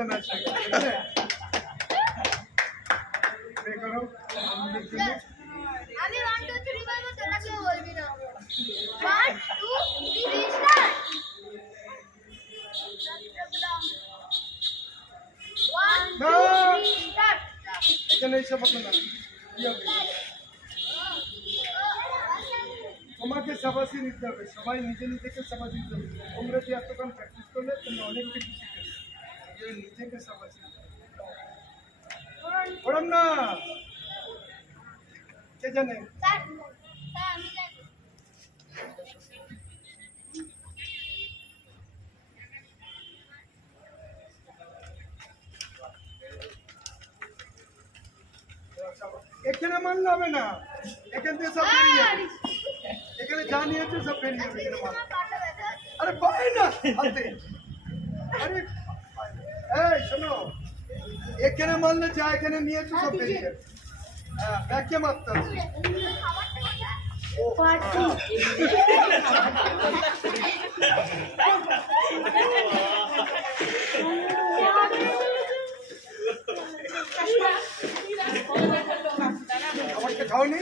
the match. আমি 1 2 3 বলবো তোরা কেউ বলবি না 1 2 3 স্টার্ট 1 2 3 স্টার্ট এখানে এসে বলো না কি হবে তোমাকে শাবাশি নিতে হবে সবাই নিজে নিজেকে শাবাশি দিতে হবে তোমরা যে এতক্ষণ প্র্যাকটিস করলে তোমরা অনেক কিছু শিখেছো এই নিজেকে শাবাশি পড়ান না কে জানে স্যার আমি জানি এখানে মানলে হবে না এখান থেকে সব বেরিয়ে যাবে এখানে যা নিয়েছে সব বেরিয়ে যাবে এখানে মানলে আরে পাই না হাতে আরে এই শোনো এখানে মানলে যা এখানে নিয়েছে সব বেরিয়ে যাবে হ্যাঁ ব্যাকে মারতে হবে খাবারটা খাওনি